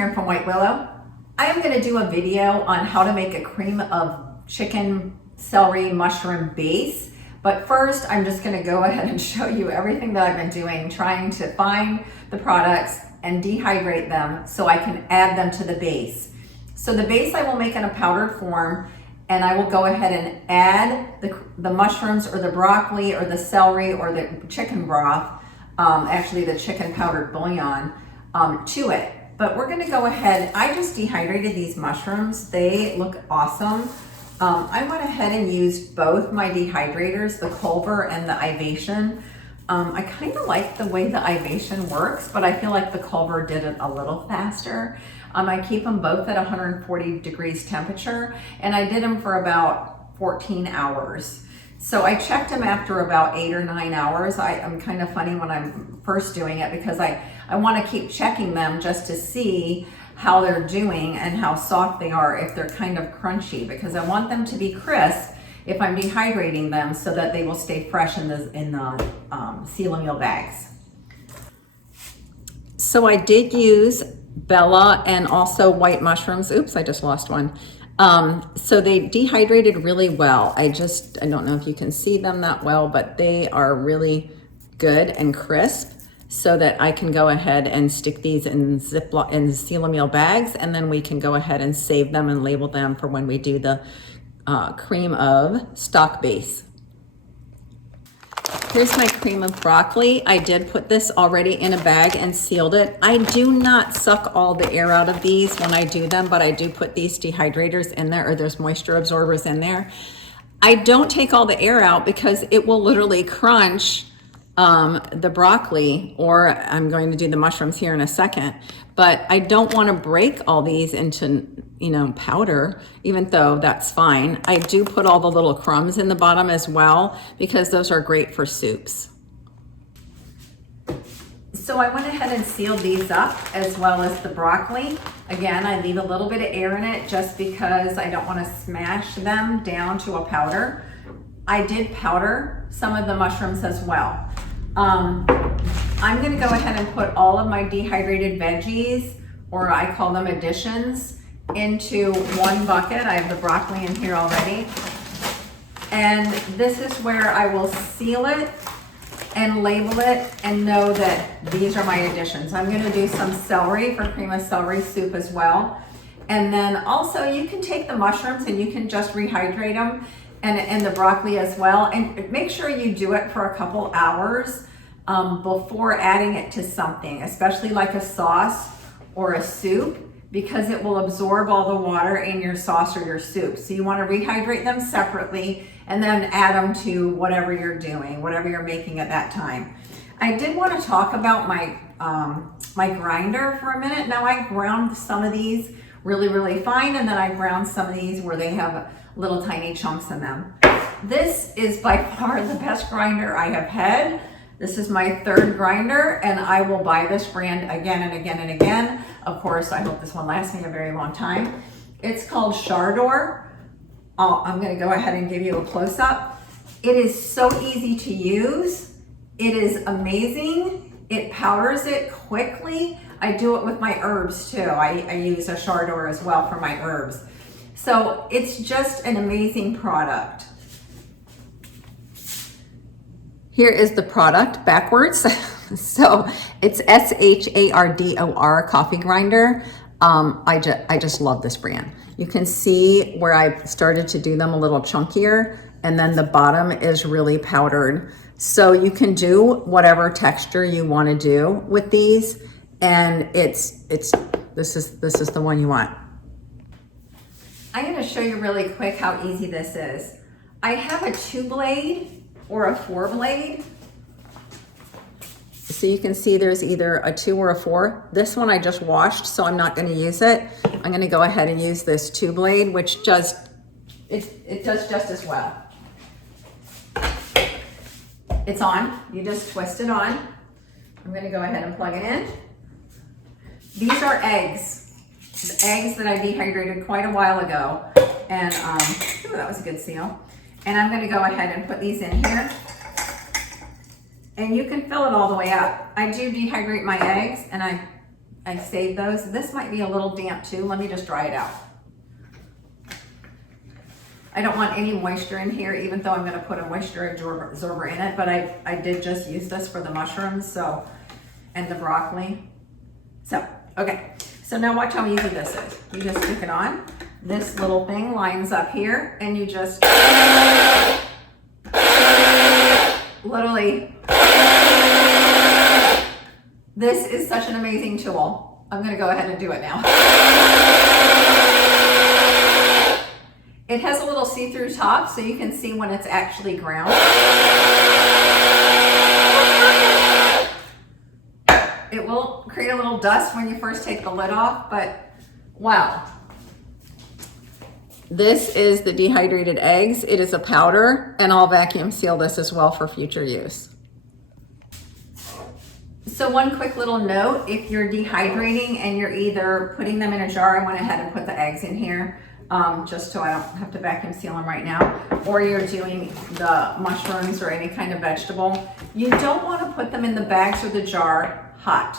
Karen from White Willow. I am going to do a video on how to make a cream of chicken, celery, mushroom base. But first, I'm just going to go ahead and show you everything that I've been doing, trying to find the products and dehydrate them so I can add them to the base. So the base I will make in a powdered form, and I will go ahead and add the mushrooms or the broccoli or the celery or the chicken broth, actually the chicken powdered bouillon, to it. But we're gonna go ahead, I just dehydrated these mushrooms. They look awesome. I went ahead and used both my dehydrators, the Culver and the Ivation. I kind of like the way the Ivation works, but I feel like the Culver did it a little faster. I keep them both at 140 degrees temperature, and I did them for about 14 hours. So I checked them after about 8 or 9 hours. I'm kind of funny when I'm first doing it because I want to keep checking them just to see how they're doing and how soft they are, if they're kind of crunchy, because I want them to be crisp if I'm dehydrating them so that they will stay fresh in the seal meal bags. So I did use Bella and also white mushrooms. Oops, I just lost one. So they dehydrated really well. I don't know if you can see them that well, but they are really good and crisp, so that I can go ahead and stick these in Ziploc and seal meal bags, and then we can go ahead and save them and label them for when we do the cream of stock base. Here's my cream of broccoli. I did put this already in a bag and sealed it. I do not suck all the air out of these when I do them, but I do put these dehydrators in there, or there's moisture absorbers in there. I don't take all the air out because it will literally crunch the broccoli, or I'm going to do the mushrooms here in a second, but I don't want to break all these into, powder, even though that's fine. I do put all the little crumbs in the bottom as well, because those are great for soups. So I went ahead and sealed these up, as well as the broccoli. Again, I leave a little bit of air in it just because I don't want to smash them down to a powder. I did powder some of the mushrooms as well. I'm going to go ahead and put all of my dehydrated veggies, or I call them additions, into one bucket. I have the broccoli in here already. And this is where I will seal it and label it and know that these are my additions. I'm going to do some celery for cream of celery soup as well. And then also you can take the mushrooms and you can just rehydrate them, and the broccoli as well. And make sure you do it for a couple hours before adding it to something, especially like a sauce or a soup, because it will absorb all the water in your sauce or your soup. So you want to rehydrate them separately and then add them to whatever you're doing, whatever you're making at that time. I did want to talk about my my grinder for a minute. Now I ground some of these really, really fine, and then I ground some of these where they have little tiny chunks in them. This is by far the best grinder I have had. This is my third grinder, and I will buy this brand again and again and again. Of course, I hope this one lasts me a very long time. It's called Chardor. I'm gonna go ahead and give you a close-up. It is so easy to use. It is amazing. It powders it quickly. I do it with my herbs too. I use a Chardor as well for my herbs. So it's just an amazing product. Here is the product backwards. So it's Shardor coffee grinder. I just love this brand. You can see where I started to do them a little chunkier, and then the bottom is really powdered. So you can do whatever texture you want to do with these, and this is the one you want. I'm going to show you really quick how easy this is. I have a 2-blade or a 4-blade. So you can see there's either a 2 or a 4. This one I just washed, so I'm not going to use it. I'm going to go ahead and use this 2-blade, which it does just as well. It's on. You just twist it on. I'm going to go ahead and plug it in. These are eggs. The eggs that I dehydrated quite a while ago. And ooh, that was a good seal. And I'm going to go ahead and put these in here. And you can fill it all the way up. I do dehydrate my eggs, and I I saved those. This might be a little damp too. Let me just dry it out. I don't want any moisture in here, even though I'm gonna put a moisture absorber in it, but I did just use this for the mushrooms, so, and the broccoli. So, okay. So now watch how easy this is. You just stick it on. This little thing lines up here, and you just literally, this is such an amazing tool. I'm gonna go ahead and do it now. It has a little see-through top, so you can see when it's actually ground. It will create a little dust when you first take the lid off, but wow. This is the dehydrated eggs. It is a powder, and I'll vacuum seal this as well for future use. So one quick little note, if you're dehydrating and you're either putting them in a jar, I went ahead and put the eggs in here, just so I don't have to vacuum seal them right now, or you're doing the mushrooms or any kind of vegetable, you don't want to put them in the bags or the jar hot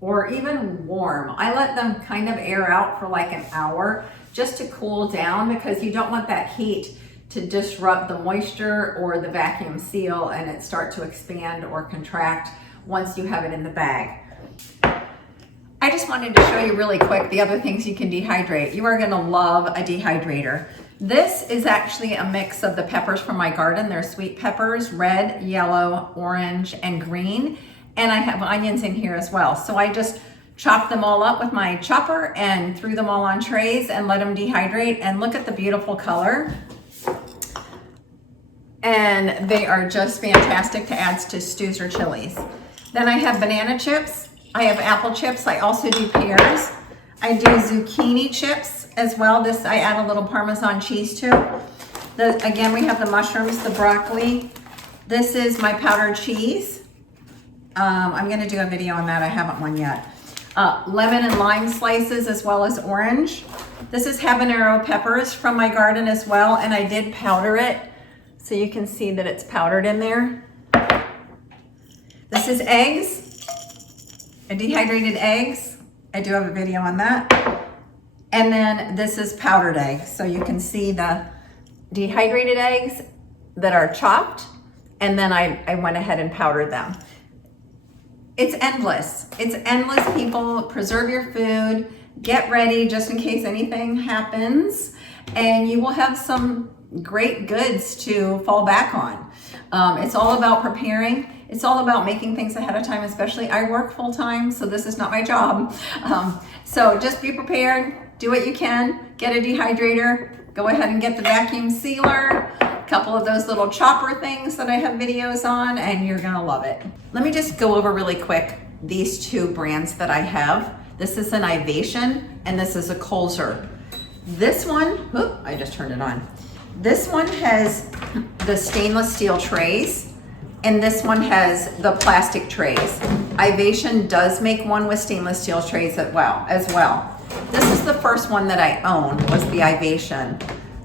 or even warm. I let them kind of air out for like an hour just to cool down, because you don't want that heat to disrupt the moisture or the vacuum seal and it start to expand or contract once you have it in the bag. I just wanted to show you really quick the other things you can dehydrate. You are gonna love a dehydrator. This is actually a mix of the peppers from my garden. They're sweet peppers, red, yellow, orange, and green. And I have onions in here as well. So I just chopped them all up with my chopper and threw them all on trays and let them dehydrate. And look at the beautiful color. And they are just fantastic to add to stews or chilies. Then I have banana chips. I have apple chips. I also do pears. I do zucchini chips as well. This I add a little Parmesan cheese to. Again, we have the mushrooms, the broccoli. This is my powdered cheese. I'm gonna do a video on that. I haven't one yet. Lemon and lime slices as well as orange. This is habanero peppers from my garden as well, and I did powder it. So you can see that it's powdered in there. This is eggs, dehydrated eggs. I do have a video on that. And then this is powdered eggs. So you can see the dehydrated eggs that are chopped, and then I went ahead and powdered them. It's endless. It's endless, people. Preserve your food. Get ready just in case anything happens, and you will have some great goods to fall back on. It's all about preparing. It's all about making things ahead of time, especially I work full time, so this is not my job. So just be prepared, do what you can, get a dehydrator, go ahead and get the vacuum sealer, a couple of those little chopper things that I have videos on, and you're gonna love it. Let me just go over really quick these two brands that I have. This is an Ivation and this is a Colzer. This one, I just turned it on. This one has the stainless steel trays, and this one has the plastic trays. Ivation does make one with stainless steel trays as well. This is the first one that I owned, was the Ivation.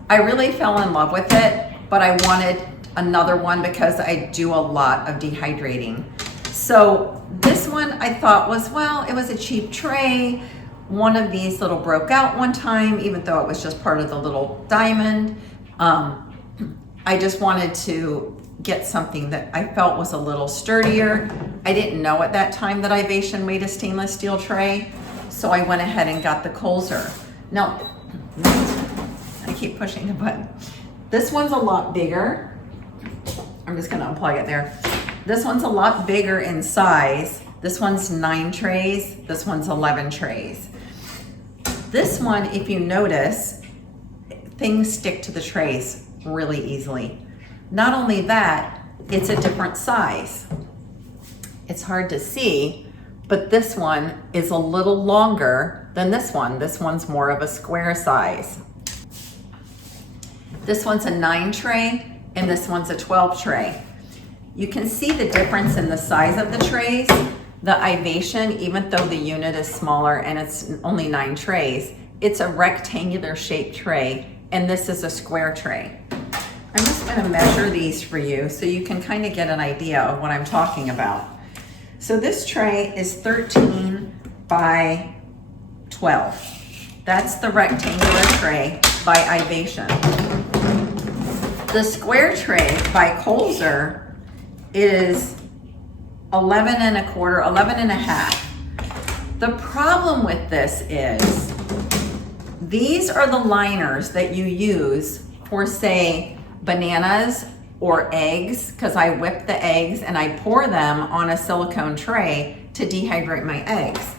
I really fell in love with it, but I wanted another one because I do a lot of dehydrating. So this one I thought was, well, it was a cheap tray. One of these little broke out one time, even though it was just part of the little diamond. I just wanted to get something that I felt was a little sturdier. I didn't know at that time that Ivation made a stainless steel tray, so I went ahead and got the Colzer. Now, I keep pushing the button. This one's a lot bigger. I'm just gonna unplug it there. This one's a lot bigger in size. This one's 9 trays, this one's 11 trays. This one, if you notice, things stick to the trays really easily. Not only that, it's a different size. It's hard to see, but this one is a little longer than this one. This one's more of a square size. This one's a 9 tray and this one's a 12 tray. You can see the difference in the size of the trays. The Ivation, even though the unit is smaller and it's only 9 trays, it's a rectangular shaped tray, and this is a square tray. I'm just gonna measure these for you so you can kind of get an idea of what I'm talking about. So this tray is 13 by 12. That's the rectangular tray by Ivation. The square tray by Colzer is 11 and a quarter, 11 and a half. The problem with this is these are the liners that you use for, say, bananas or eggs, because I whip the eggs and I pour them on a silicone tray to dehydrate my eggs.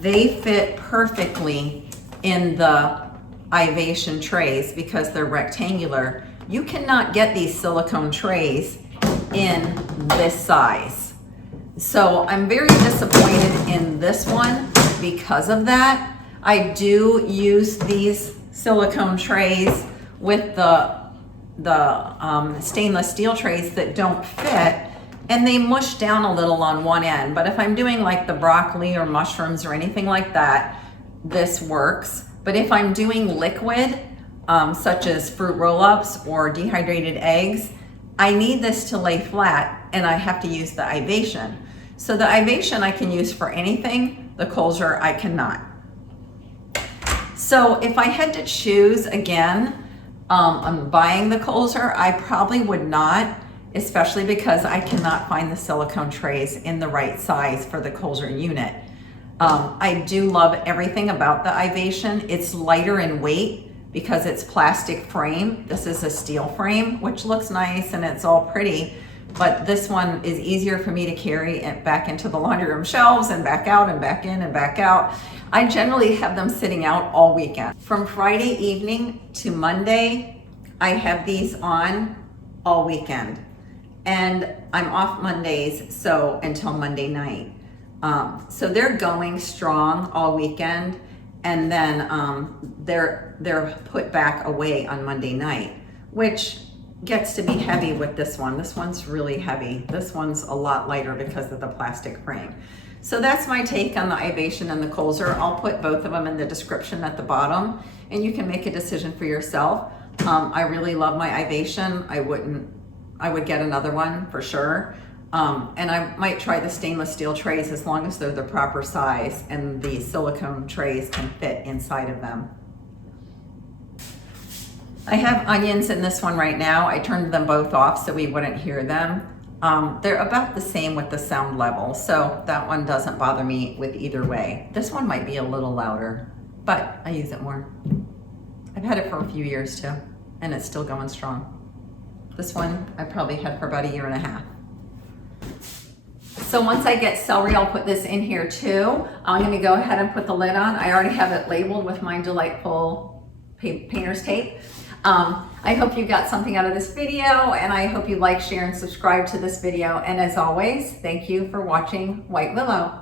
They fit perfectly in the Ivation trays because they're rectangular. You cannot get these silicone trays in this size. So I'm very disappointed in this one because of that. I do use these silicone trays with the stainless steel trays that don't fit, and they mush down a little on one end. But if I'm doing like the broccoli or mushrooms or anything like that, this works. But if I'm doing liquid, such as fruit roll-ups or dehydrated eggs, I need this to lay flat and I have to use the Ivation. So the Ivation I can use for anything, the Colzer I cannot. So if I had to choose again, I'm buying the Colzer, I probably would not, especially because I cannot find the silicone trays in the right size for the Colzer unit. I do love everything about the Ivation. It's lighter in weight because it's plastic frame. This is a steel frame, which looks nice and it's all pretty, but this one is easier for me to carry it back into the laundry room shelves and back out and back in and back out. I generally have them sitting out all weekend. From Friday evening to Monday, I have these on all weekend. And I'm off Mondays, so until Monday night. So they're going strong all weekend, and then they're put back away on Monday night, which gets to be heavy with this one. This one's really heavy. This one's a lot lighter because of the plastic frame. So that's my take on the Ivation and the Colzer. I'll put both of them in the description at the bottom, and you can make a decision for yourself. I really love my Ivation. I would get another one for sure. And I might try the stainless steel trays as long as they're the proper size and the silicone trays can fit inside of them. I have onions in this one right now. I turned them both off so we wouldn't hear them. They're about the same with the sound level, so that one doesn't bother me with either way. This one might be a little louder, but I use it more. I've had it for a few years too, and it's still going strong. This one I probably had for about 1.5 years. So once I get celery, I'll put this in here too. I'm gonna go ahead and put the lid on. I already have it labeled with my delightful painter's tape. I hope you got something out of this video, and I hope you like, share, and subscribe to this video. And as always, thank you for watching White Willow.